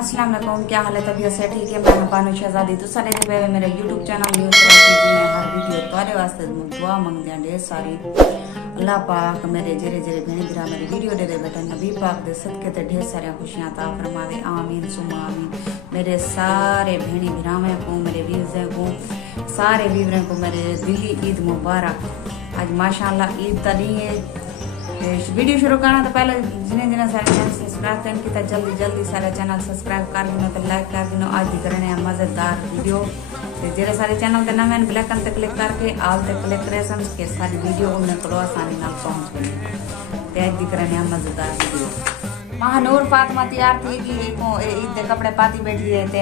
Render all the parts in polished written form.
अस्सलाम वालेकुम, क्या हाल है? तबीयत से ठीक है? मैं बानो शहजादी तो सारे पे मेरे यूट्यूब चैनल न्यूज़ रेसिपी में हर वीडियो तुम्हारे वास्ते दुआ मंगदे ढेर सारी अल्लाह पाक मेरे जेरे जेरे भेणी भरा मेरी वीडियो दे बेटा नबी पाक दे सदके ते ढेर सारी खुशियां अता फरमावे आमीन सुमा आमीन। मेरे सारे भेणी भरावें को मेरे वीरज़े को सारे वीवरें को मेरे दिली ईद मुबारक। आज माशाअल्लाह ईद का दिन है। वीडियो शुरू करना तो पहले जिन्हें जिन्हें सारे चैनल सब्सक्राइब करने की जल्दी जल्दी सारे चैनल सब्सक्राइब कर दिनो तो लाइक कर दिनो। आज भी करने हैं मजेदार वीडियो तो जेरे सारे चैनल के नाम ब्लैक ते क्लिक करके आल ते क्लिक करे समझ के सारी वीडियो उन्हें को आसानी नाल पहुंच गई। तो आज भी करने हैं मजेदार वीडियो। महानूर फातिमा तैयार थी कि ईद के कपड़े पाती बैठी है ते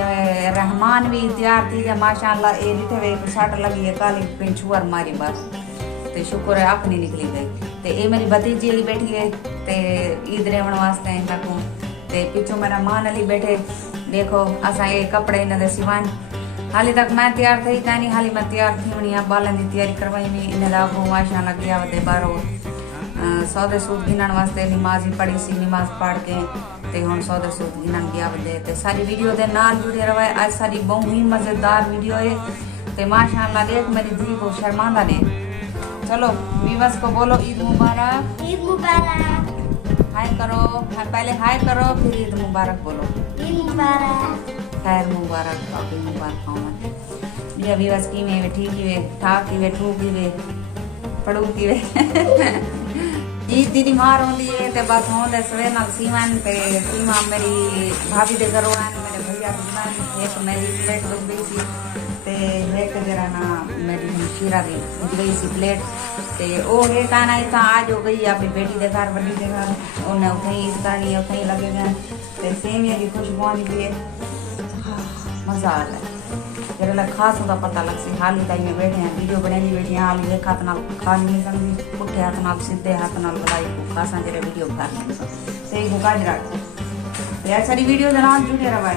रहमान भी तैयार थी कि माशाअल्लाह ए रिठे वे सट लगी है काली पिंछुअर मारी बस ते शुक्र है अपनी निकली गई। ते ये मेरी भतीजी बैठी है ते ईद रेवण वास्ते इन्हें को ते पिछो मेरा मान अली बैठे देखो असा ये कपड़े इन्हें सिवान हाली तक मैं तैयार थी कहीं हाली मैं तैयार थी वनी बालन की तैयारी करवाई भी इन्हें दागो माशाअल्लाह गया वदे बारो सौदे सूट गिनण वास्ते नमाज ही पढ़ी सी नमाज पढ़ के ते हुण सौदे सूट गिनण गया वदे ते सारी वीडियो दे नाल जुड़े रहे। आज सारी बहुत ही मजेदार वीडियो है ते माशाअल्लाह देख मेरी दी को शर्मांदा ने। चलो वीवर्स को बोलो ईद मुबारक। ईद मुबारक। हाय करो, पहले हाय करो फिर ईद मुबारक बोलो। ईद मुबारक। खैर मुबारक काफी मुबारक हो ये वीवर्स की में ठीक ही वे ठाक ही वे ठूक ही वे पड़ू की वे ईद दीदी मार होंदी है ते बस होंदे सवे नाल सीमान ते सीमा मेरी भाभी दे घरों आन मेरे भैया की दुकान एक मेरी प्लेट बच गई सी ते एक जरा ना मेरी शीरा दी गई सी प्लेट ते ओ है काना इतना आज हो गई अपनी बेटी दे घर बड़ी दे घर उन्हें उठे ही इस तरह नहीं उठे ही लगे गए ते सेमिया की खुशबू आनी थी मजा आ रहा है जरा लग खास होता पता लग सी हाल ही टाइम में बैठे हैं वीडियो बनेगी बैठी हैं हाल एक हाथ नाल खा नहीं सकती पुठे हाथ नाल सीधे हाथ नाल बनाई को खासा जरा वीडियो खा नहीं सकती सही को काज रख यार सारी वीडियो दे नाल जुड़े रहो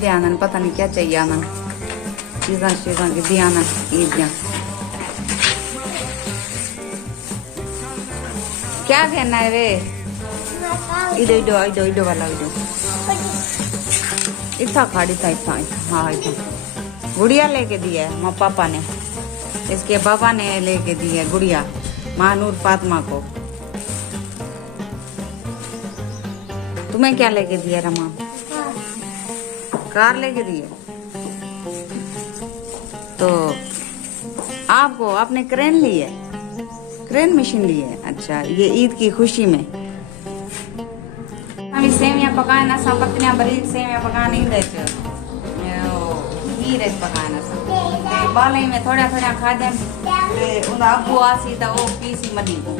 ध्यान पता नहीं क्या चाहिए आना चीज़ा चीज़ा की ध्यान ईद क्या कहना है वे इधो इधो इधो इधो वाला इधो इतना खाड़ी था इतना हाँ इतना गुड़िया लेके दी है माँ पापा ने इसके पापा ने लेके दी है गुड़िया महानूर फातिमा को। तुम्हें क्या लेके दिया रमा? कार लेके दी है तो आपको आपने क्रेन ली है क्रेन मशीन ली है। अच्छा ये ईद की खुशी में हम सेवियां पकाए ना सब पत्तियां बरीक सेवियां पकाने ही देते हीरे पकाए ना बाले में थोड़ा थोड़ा खा दे उनका अबू आसी तो वो पीसी मनी को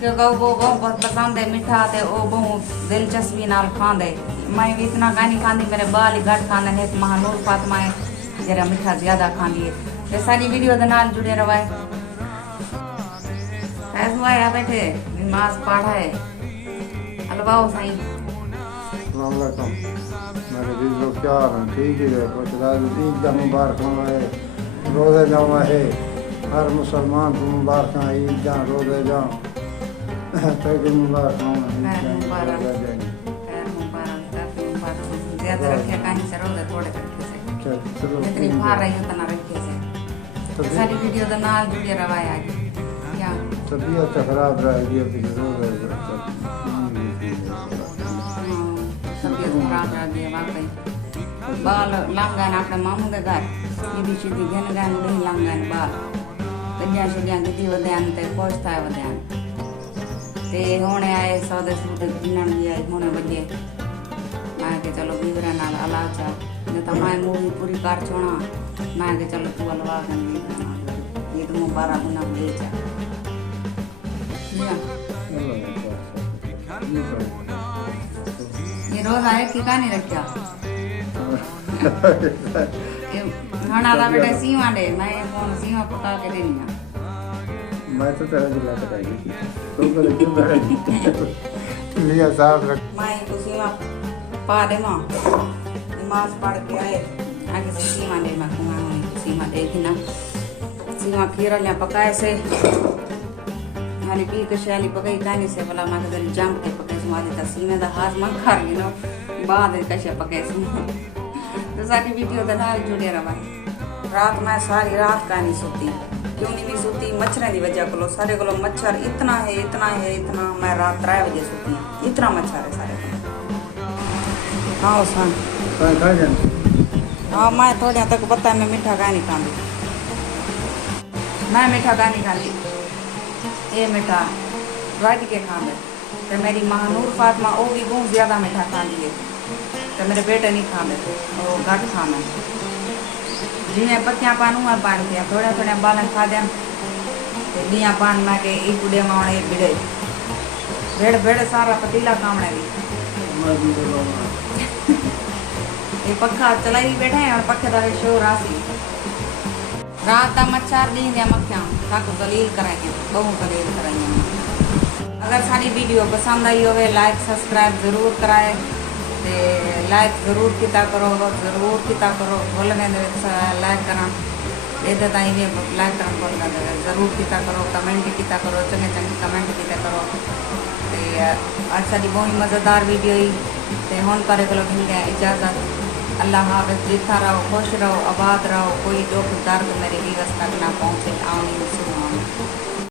क्योंकि वो बहुत पसंद है मीठा ते वो बहुत दिलचस्पी नाल खांदे मैं भी इतना नहीं खाती मेरे बाल ही घट खाते हैं महानूर फातिमा है जरा मीठा ज्यादा खाती है तो सारी वीडियो के नाल जुड़े रहे हुआ है बैठे नमाज पढ़ा है अलवाओ साईं मेरे भी लोग क्या ठीक ही है कुछ ईद का मुबारक है रोजे जावा है हर मुसलमान को मुबारक ईद जा रोजे जा तो मुबारक ज्यादा रखे कहीं से रोजे थोड़े रखे से जितनी भार रही उतना रखे से सारी वीडियो के नाल जुड़े रहा है आज क्या तबीयत खराब रहेगी अभी तबीयत खराब रही है वाकई बाल लांगन अपने मामू के घर सीधी सीधी घन घन उड़ी लांगन बाल गड्डियां शड्डियां गिद्दी वध्यान ते पहुंचता है वध्यान ते होने आए सौदे सूट गिनण भी आए होने बजे मैं के चलो बीवरा नाल अलाचा ने तो मैं मूवी पूरी कर छोड़ा मैं के चलो तू अलवा कर ईद मुबारक ना ले जा ये रोज आए की कहानी रखा खाना दा बेटा सीमा दे मैं कौन सीमा पका के देनी मैं तो तरह जिला कटाई तो कर क्यों कर लिया साफ रख मैं तो सीमा पा दे मां नमाज पढ़ के आए आगे से सीमा दे मैं सीमा देखी ना सीमा खीरा ले पकाए से हाली पी के शाली पकाई कानी से भला मैं कदर जाम के पकाई सुमा दिता सी मैं दा हाथ मन कर ली नो बाद कशे पके सु तो सारी वीडियो दा नाल जुड़े रहा रात मैं सारी रात का नहीं सोती क्यों नहीं भी सोती मच्छर की वजह को सारे को मच्छर इतना है इतना मैं रात 3 बजे सोती इतना मच्छर है सारे हाँ सन खा जान हाँ मैं थोड़े तक पता है मैं मीठा का नहीं खाती मैं मीठा का नहीं खाती ये मीठा रात के खाते तो मेरी माँ नूर फातिमा वो भी बहुत ज़्यादा मीठा खाती है तो मेरे बेटे नहीं खाते वो घट खाते जिन्हें पत्तियाँ पान हुआ पान किया थोड़ा थोड़ा बालन खा दें तो बिया पान में के एक उड़े मावणे भिड़े भेड़ भेड़ सारा पतीला कामने भी ये पक्का चलाई बैठे हैं और पक्के दावे शोर रासी रात का मच्छर दी दिया मक्खियाँ ताकि दलील कराएंगे बहु दलील कराएंगे अगर सारी वीडियो पसंद आई हो लाइक सब्सक्राइब जरूर कराए ते लाइक जरूर किया करो बोलने लाइक करा ये ताई भी लाइक कर बोलना जरूर किया करो कमेंट किया करो चंगे चंगे कमेंट किया करो ते आज सारी बहुत मज़ेदार वीडियो ही ते हुन करे को मिलते इजाज़त अल्लाह हाफ़िज़ जीता रहो खुश रहो आबाद रहो कोई दुख दर्द मेरी विवश तक ना पहुँचे आमीन।